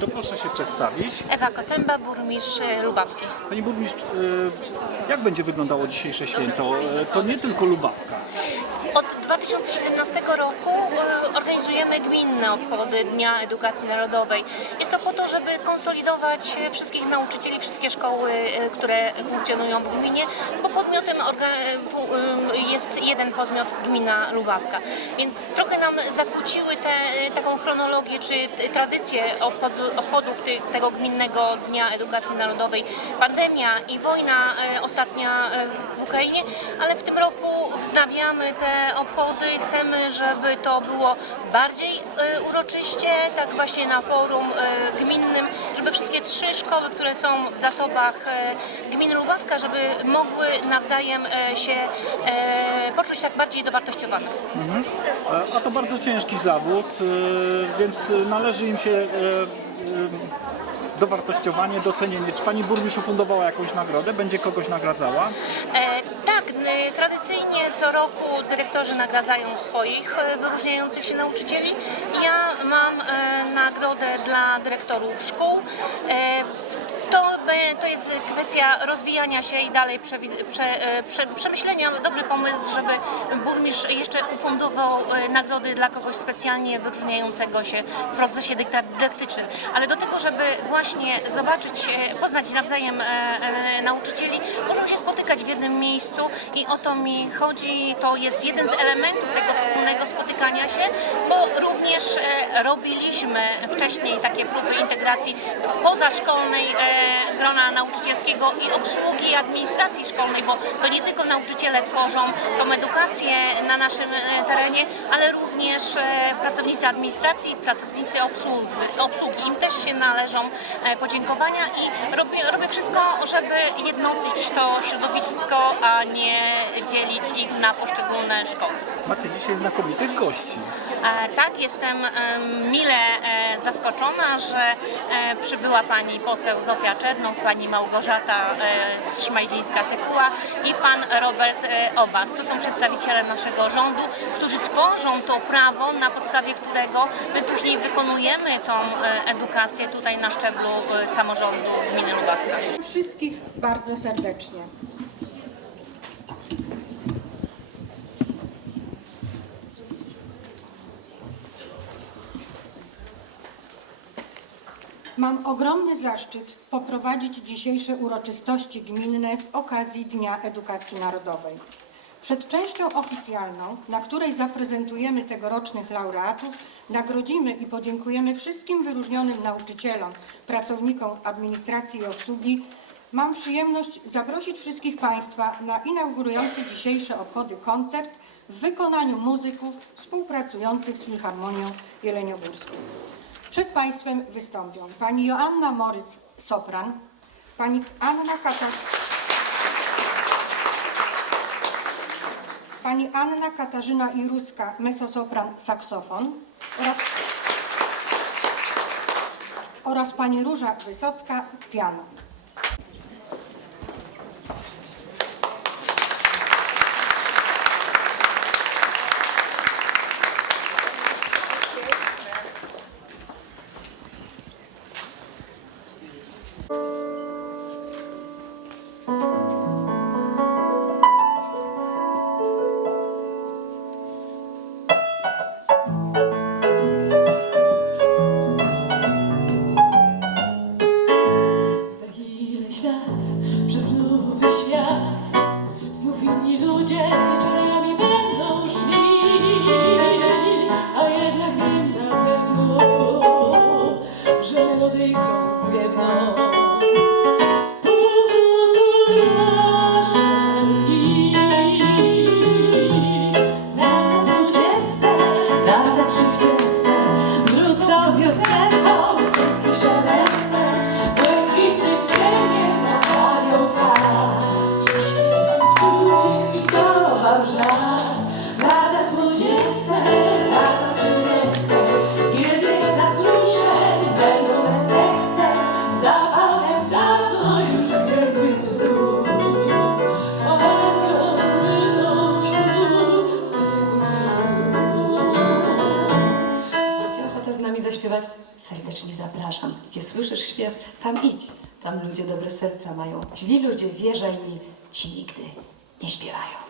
to proszę się przedstawić. Ewa Kocęba, burmistrz e, Lubawki. Pani burmistrz, e, jak będzie wyglądało dzisiejsze święto? E, To nie tylko Lubawka. Od 2017 roku e, organizujemy gminne obchody Dnia Edukacji Narodowej. Jest to po to, żeby konsolidować wszystkich nauczycieli, wszystkie szkoły, e, które funkcjonują w gminie, bo podmiotem e, jest jeden podmiot, gmina Lubawka. Więc trochę nam zakłóciły te, taką chronologię czy tradycję obchodów tego gminnego Dnia Edukacji Narodowej. Pandemia i wojna ostatnia w Ukrainie, ale w tym roku wznawiamy te obchody. Chcemy, żeby to było bardziej e, uroczyście, tak właśnie na forum e, gminnym, żeby wszystkie trzy szkoły, które są w zasobach e, gminy Lubawka, żeby mogły nawzajem się poczuć tak bardziej dowartościowane. E, A to bardzo ciężki zawód, więc należy im się dowartościowanie, docenienie. Czy pani burmistrz ufundowała jakąś nagrodę? Będzie kogoś nagradzała? E, tak, tradycyjnie co roku dyrektorzy nagradzają swoich e, wyróżniających się nauczycieli. Ja mam e, nagrodę dla dyrektorów szkół. E, to, be- to jest kwestia rozwijania się i dalej prze, e, prze, przemyślenia. Dobry pomysł, żeby burmistrz jeszcze ufundował e, nagrody dla kogoś specjalnie wyróżniającego się w procesie dydaktycznym. Ale do tego, żeby właśnie zobaczyć, e, poznać nawzajem e, e, nauczycieli, możemy się spotykać w jednym miejscu i o to mi chodzi. To jest jeden z elementów tego wspólnego spotykania się, bo również e, robiliśmy wcześniej takie próby integracji spoza szkolnej grona nauczycielskiego i obsługi administracji szkolnej, bo to nie tylko nauczyciele tworzą tą edukację na naszym e, terenie, ale również e, pracownicy administracji, pracownicy obsługi. obsługi. Im też się należą e, podziękowania i robię, robię wszystko, żeby jednoczyć to środowisko, a nie dzielić ich na poszczególne szkoły. Macie dzisiaj znakomitych gości. Tak, jestem em, mile zaskoczona, że przybyła pani poseł Zofia Czernow, pani Małgorzata e, Szmajdzińska-Sekuła i pan Robert e, Obas. To są przedstawiciele naszego rządu, którzy tworzą to prawo, na podstawie którego my później wykonujemy tą e, edukację tutaj na szczeblu samorządu gminy Lubawka. Wszystkich bardzo serdecznie. Mam ogromny zaszczyt poprowadzić dzisiejsze uroczystości gminne z okazji Dnia Edukacji Narodowej. Przed częścią oficjalną, na której zaprezentujemy tegorocznych laureatów, nagrodzimy i podziękujemy wszystkim wyróżnionym nauczycielom, pracownikom administracji i obsługi, mam przyjemność zaprosić wszystkich Państwa na inaugurujący dzisiejsze obchody koncert w wykonaniu muzyków współpracujących z Filharmonią Jeleniogórską. Przed Państwem wystąpią pani Joanna Moryc, sopran, pani Anna Katarzyna. Pani Anna Katarzyna Iruska, mezosopran, saksofon oraz, oraz pani Róża Wysocka, piano. mozaiką. Śpiew, tam idź. Tam ludzie dobre serca mają. Źli ludzie, wierzaj mi, ci nigdy nie śpiewają.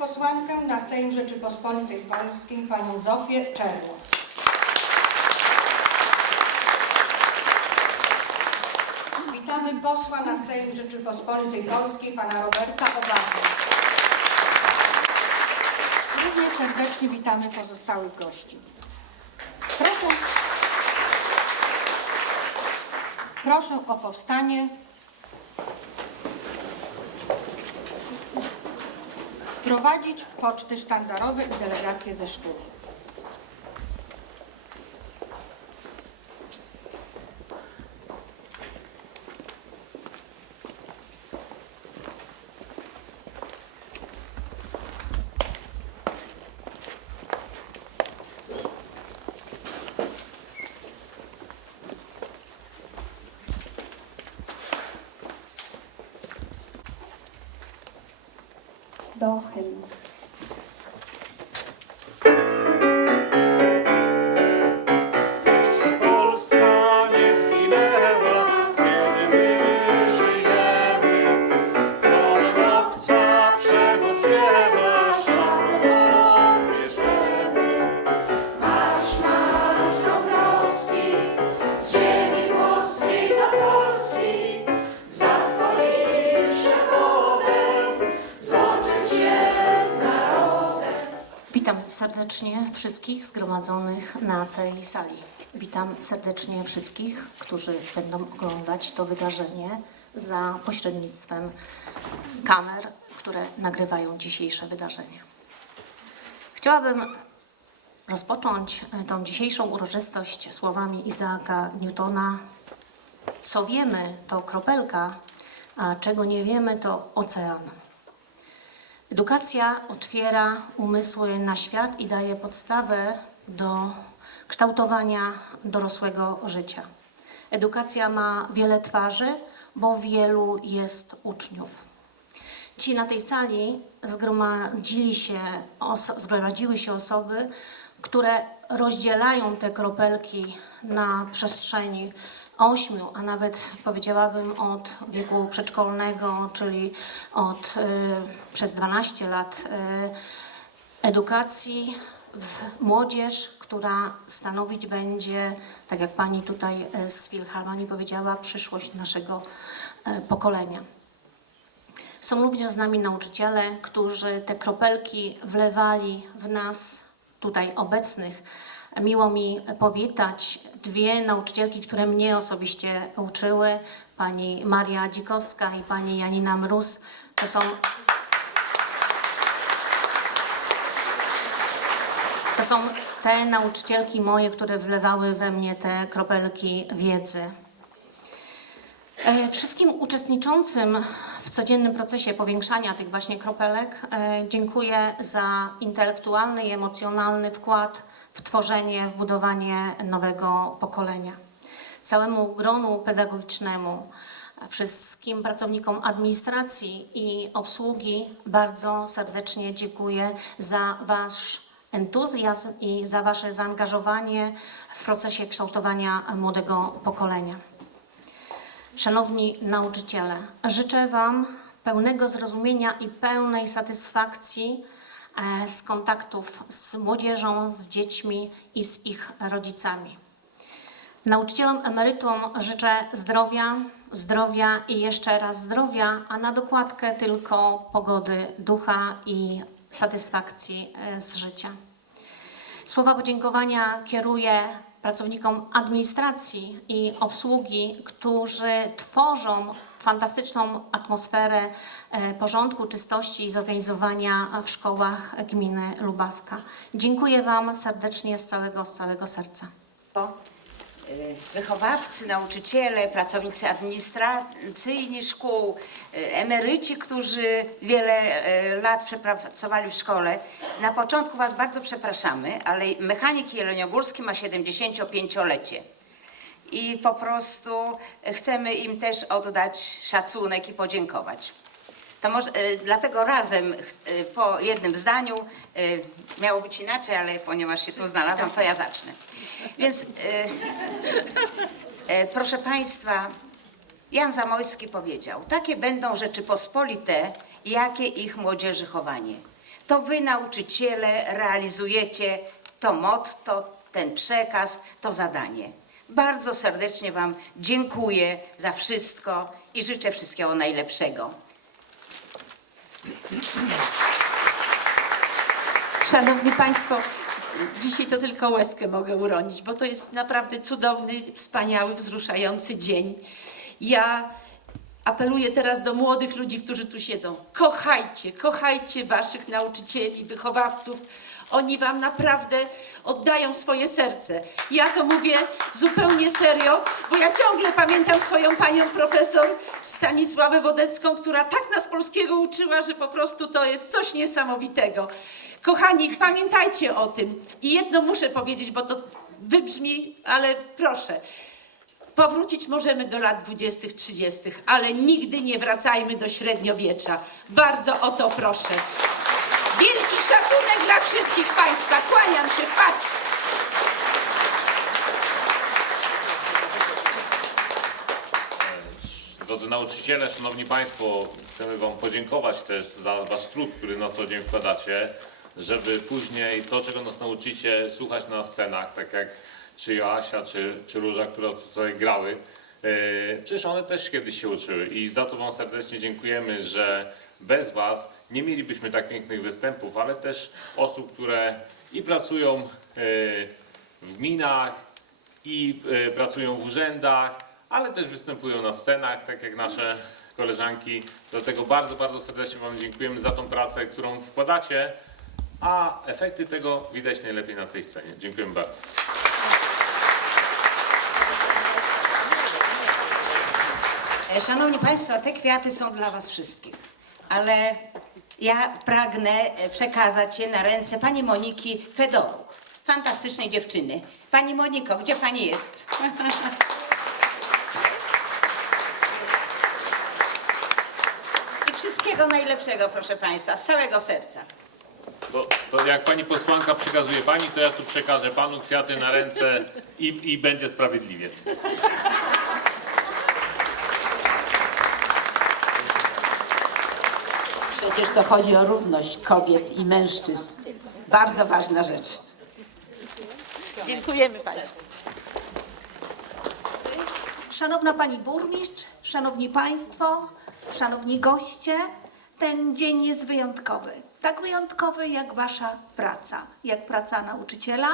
Posłankę na Sejm Rzeczypospolitej Polskiej, panią Zofię Czernow. Witamy posła na Sejm Rzeczypospolitej Polskiej, pana Roberta Obawę. Równie serdecznie witamy pozostałych gości. Proszę, proszę o powstanie. Wprowadzić poczty sztandarowe i delegacje ze szkół. Do hymnu. Serdecznie wszystkich zgromadzonych na tej sali. Witam serdecznie wszystkich, którzy będą oglądać to wydarzenie za pośrednictwem kamer, które nagrywają dzisiejsze wydarzenie. Chciałabym rozpocząć e, tą dzisiejszą uroczystość słowami Izaaka Newtona. Co wiemy, to kropelka, a czego nie wiemy, to ocean. Edukacja otwiera umysły na świat i daje podstawę do kształtowania dorosłego życia. Edukacja ma wiele twarzy, bo wielu jest uczniów. Ci na tej sali zgromadzili się, zgromadziły się osoby, które rozdzielają te kropelki na przestrzeni ośmiu, a nawet powiedziałabym od wieku przedszkolnego, czyli od y, przez 12 lat y, edukacji w młodzież, która stanowić będzie, tak jak pani tutaj y, z Filharmonii powiedziała, przyszłość naszego pokolenia. Są również z nami nauczyciele, którzy te kropelki wlewali w nas, tutaj obecnych. Miło mi powitać dwie nauczycielki, które mnie osobiście uczyły, pani Maria Dzikowska i pani Janina Mróz. To są, to są te nauczycielki moje, które wlewały we mnie te kropelki wiedzy. E, Wszystkim uczestniczącym w codziennym procesie powiększania tych właśnie kropelek e, dziękuję za intelektualny i emocjonalny wkład w tworzenie, w budowanie nowego pokolenia. Całemu gronu pedagogicznemu wszystkim pracownikom administracji i obsługi bardzo serdecznie dziękuję za Wasz entuzjazm i za Wasze zaangażowanie w procesie kształtowania młodego pokolenia. Szanowni nauczyciele, życzę Wam pełnego zrozumienia i pełnej satysfakcji e, z kontaktów z młodzieżą, z dziećmi i z ich rodzicami. Nauczycielom emerytom życzę zdrowia, zdrowia i jeszcze raz zdrowia, a na dokładkę tylko pogody ducha i satysfakcji e, z życia. Słowa podziękowania kieruję pracownikom administracji i obsługi, którzy tworzą fantastyczną atmosferę e, porządku, czystości i zorganizowania w szkołach gminy Lubawka. Dziękuję Wam serdecznie z całego, z całego serca. Y, wychowawcy, nauczyciele, pracownicy administracyjni szkół, y, emeryci, którzy wiele y, lat przepracowali w szkole. Na początku Was bardzo przepraszamy, ale mechanik jeleniogórski ma 75-lecie. I po prostu chcemy im też oddać szacunek i podziękować. To może, y, dlatego razem y, po jednym zdaniu y, miało być inaczej, ale ponieważ się tu znalazłam, to ja zacznę. Więc E, Proszę Państwa, Jan Zamojski powiedział, takie będą Rzeczypospolite, jakie ich młodzieży chowanie. To wy, nauczyciele, realizujecie to motto, ten przekaz, to zadanie. Bardzo serdecznie Wam dziękuję za wszystko i życzę wszystkiego najlepszego. Szanowni Państwo, dzisiaj to tylko łezkę mogę uronić, bo to jest naprawdę cudowny, wspaniały, wzruszający dzień. Ja apeluję teraz do młodych ludzi, którzy tu siedzą. Kochajcie, kochajcie Waszych nauczycieli, wychowawców. Oni Wam naprawdę oddają swoje serce. Ja to mówię zupełnie serio, bo ja ciągle pamiętam swoją panią profesor Stanisławę Wodecką, która tak nas polskiego uczyła, że po prostu to jest coś niesamowitego. Kochani, pamiętajcie o tym. I jedno muszę powiedzieć, bo to wybrzmi, ale proszę. Powrócić możemy do lat 20., 30., ale nigdy nie wracajmy do średniowiecza. Bardzo o to proszę. Wielki szacunek dla wszystkich Państwa. Kłaniam się w pas. Drodzy nauczyciele, szanowni państwo, chcemy wam podziękować też za wasz trud, który na co dzień wkładacie, żeby później to, czego nas nauczycie, słuchać na scenach, tak jak czy Joasia, czy, czy Róża, które tutaj grały. E, Przecież one też kiedyś się uczyły i za to wam serdecznie dziękujemy, że bez was nie mielibyśmy tak pięknych występów, ale też osób, które i pracują e, w gminach, i e, pracują w urzędach, ale też występują na scenach, tak jak nasze koleżanki. Dlatego bardzo, bardzo serdecznie Wam dziękujemy za tą pracę, którą wkładacie, a efekty tego widać najlepiej na tej scenie. Dziękujemy bardzo. E, Szanowni Państwo, te kwiaty są dla Was wszystkich, ale ja pragnę e, przekazać je na ręce pani Moniki Fedoruk, fantastycznej dziewczyny. Pani Moniko, gdzie Pani jest? I wszystkiego najlepszego, proszę Państwa, z całego serca. To, to jak Pani posłanka przekazuje Pani, to ja tu przekażę Panu kwiaty na ręce i, i będzie sprawiedliwie. Przecież to chodzi o równość kobiet i mężczyzn. Bardzo ważna rzecz. Dziękujemy Państwu. Szanowna Pani Burmistrz, Szanowni Państwo, Szanowni goście, ten dzień jest wyjątkowy. Tak wyjątkowy jak Wasza praca, jak praca nauczyciela,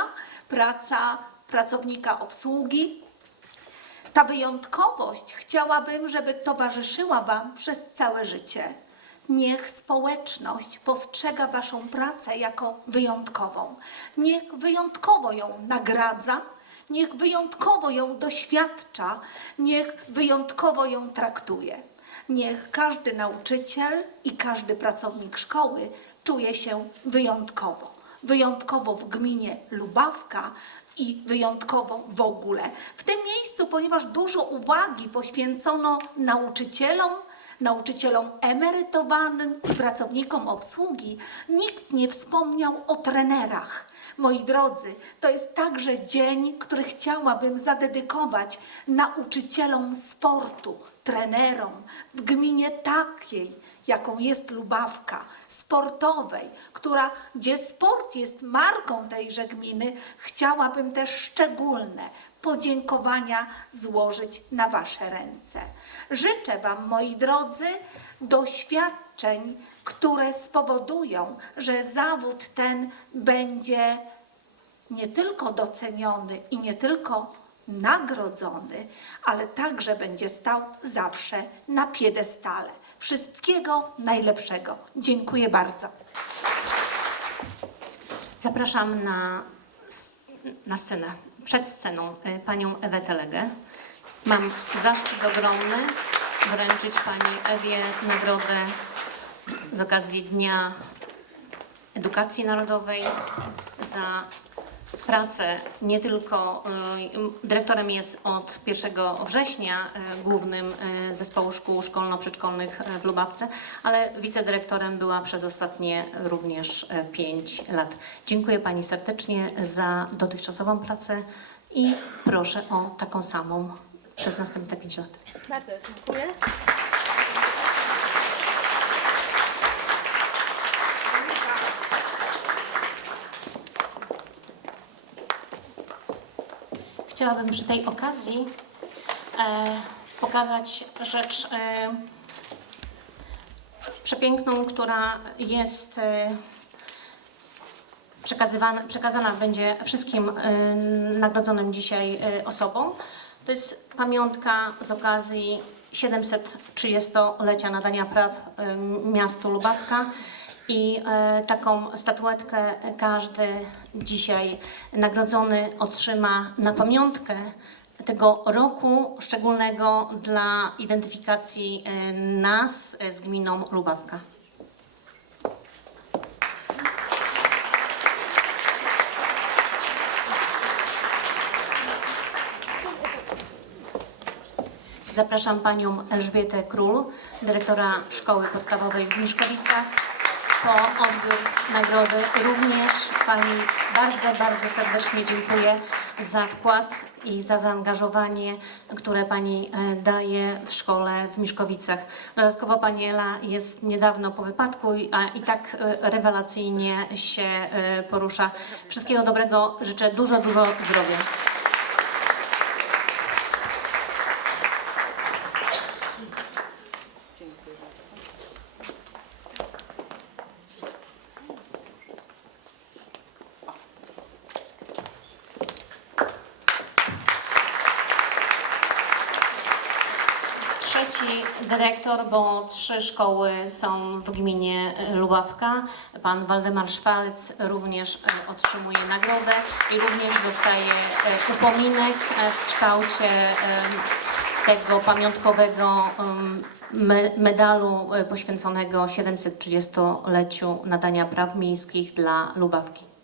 praca pracownika obsługi. Ta wyjątkowość chciałabym, żeby towarzyszyła Wam przez całe życie. Niech społeczność postrzega Waszą pracę jako wyjątkową. Niech wyjątkowo ją nagradza, niech wyjątkowo ją doświadcza, niech wyjątkowo ją traktuje. Niech każdy nauczyciel i każdy pracownik szkoły czuje się wyjątkowo. wyjątkowo w gminie Lubawka i wyjątkowo w ogóle. W tym miejscu, ponieważ dużo uwagi poświęcono nauczycielom, nauczycielom emerytowanym i pracownikom obsługi, nikt nie wspomniał o trenerach. Moi drodzy, to jest także dzień, który chciałabym zadedykować nauczycielom sportu, trenerom w gminie takiej, jaką jest Lubawka, sportowej, która, gdzie sport jest marką tejże gminy, chciałabym też szczególne podziękowania złożyć na Wasze ręce. Życzę Wam, moi drodzy, doświadczeń, które spowodują, że zawód ten będzie nie tylko doceniony i nie tylko nagrodzony, ale także będzie stał zawsze na piedestale. Wszystkiego najlepszego. Dziękuję bardzo. Zapraszam na, na scenę, przed sceną y, panią Ewę Telegę. Mam zaszczyt ogromny wręczyć pani Ewie nagrodę z okazji Dnia Edukacji Narodowej za pracę nie tylko y, dyrektorem jest od 1 września y, głównym y, zespołu szkół szkolno-przedszkolnych w Lubawce, ale wicedyrektorem była przez ostatnie również 5 lat. Dziękuję Pani serdecznie za dotychczasową pracę i proszę o taką samą przez następne 5 lat. Bardzo dziękuję. Chciałabym przy tej okazji e, pokazać rzecz e, przepiękną, która jest e, przekazywana, przekazana będzie wszystkim e, nagrodzonym dzisiaj e, osobom. To jest pamiątka z okazji 730-lecia nadania praw miastu Lubawka. I e, taką statuetkę każdy dzisiaj nagrodzony otrzyma na pamiątkę tego roku szczególnego dla identyfikacji e, nas z gminą Lubawka. Zapraszam panią Elżbietę Król, dyrektora Szkoły Podstawowej w Miszkowicach. Po odbiór nagrody również pani bardzo, bardzo serdecznie dziękuję za wkład i za zaangażowanie, które pani e, daje w szkole w Miszkowicach. Dodatkowo pani Ela jest niedawno po wypadku, a i tak e, rewelacyjnie się e, porusza. Wszystkiego dobrego, życzę dużo, dużo zdrowia. Dyrektor, bo trzy szkoły są w gminie Lubawka. Pan Waldemar Szwalc również e, otrzymuje nagrodę i również dostaje e, upominek e, w kształcie tego pamiątkowego medalu poświęconego 730-leciu nadania praw miejskich dla Lubawki.